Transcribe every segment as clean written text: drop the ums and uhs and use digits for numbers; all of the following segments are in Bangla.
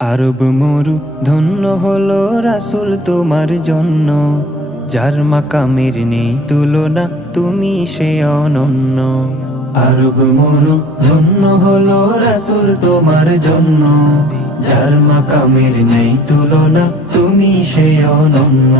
আরব মরু ধন্য হলো রাসূল তোমার জন্য, যার মাকামের নেই তুলনা, তুমি সে অনন্য। আরব মরু ধন্য হলো রাসূল তোমার জন্য, যার মাকামের নেই তুলনা, তুমি সে অনন্য।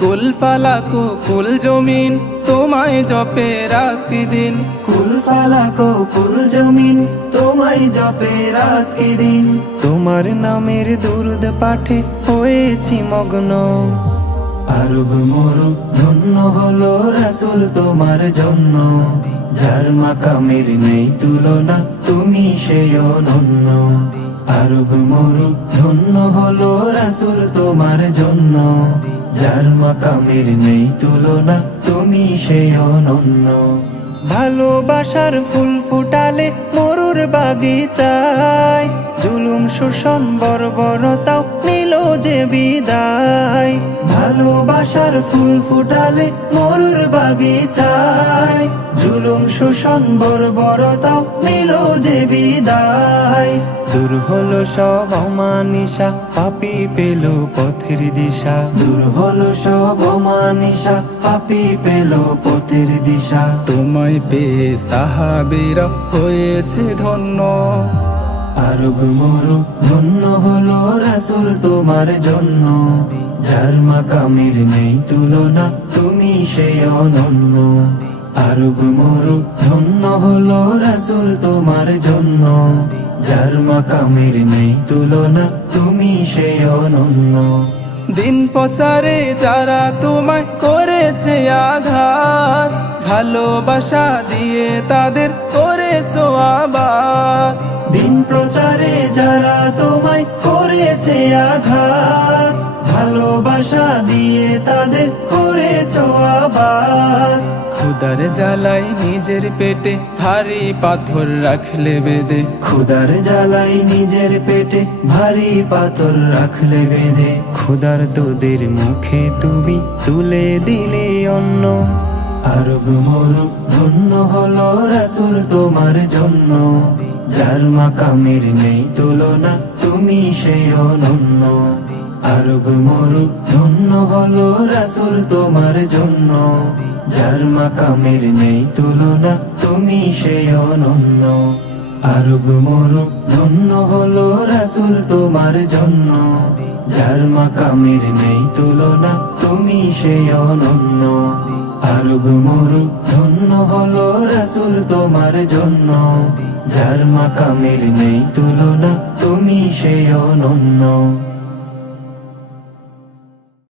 কুল ফালাক ও কুল জমিন তোমায় জপে রাত দিন, কুল ফালাক ও কুল জমিন তোমায় জপে রাত কি দিন। তোমার নামের দুরুদ পাঠে হয়েছি মগ্ন। আরব মরু ধন্য হলো রাসূল তোমার জন্য, যার মাকামের নেই তুলনা, তুমি সে অনন্য। আরব মরু ধন্য হলো রাসূল তোমার জন্য, যার মাকামের নেই তুলনা, তুমি সে অনন্য। ভালোবাসার ফুল ফুটালে মরুর বাগিচায়, জুলুম শোষণ বর্বরতাও নিল যে বিদায়। ভালোবাসার ফুল ফুটালে মরুর বাগিচায়, জুলুম শোষণ বর্বরতাও নিল যে বিদায়। দূর হলো সব অমানিসা, পাপী পেল পথের দিশা। দূর হলো সব অমানিসা, পাপী পেল পথের দিশা। তোমায় পেয়ে সাহাবীরা হয়েছে ধন্য। আরব মরু ধন্য হলো রাসূল তোমার জন্য, যার মাকামের নেই তুলনা, তুমি সে অনন্য। আরব মরু ধন্য হলো রাসূল তোমার জন্য, যার মাকামের নেই তুলনা, তুমি সে অনন্য। দিন প্রচারে যারা তোমায় করেছে আঘাত, ভালোবাসা দিয়ে তাদের করেছো আবাদ। দিন প্রচারে যারা তোমায় করেছে আঘাত, ভালোবাসা দিয়ে তাদের করেছো আবাদ। ক্ষুধার জ্বালাই নিজের পেটে ভারী পাথর রাখলে বেঁধে, ক্ষুধার জ্বালাই নিজের পেটে ভারী পাথর রাখলে বেঁধে। ক্ষুধার তোদের মুখে তুমি তুলে দিলে অন্ন। আরব মরু ধন্য হলো রাসূল তোমার জন্য, যার মাকামের নেই তুলনা, তুমি সে অনন্য। আরব মরু ধন্য হলো রাসূল তোমার জন্য, যার মাকামের নেই তুলনা, তুমি সে অনন্য। আরব মরু ধন্য হলো রাসূল তোমার জন্য, যার মাকামের নেই তুলনা, তুমি সে অনন্য। আরব মরু ধন্য হলো রাসূল তোমার জন্য, যার মাকামের নেই তুলনা, তুমি সে অনন্য।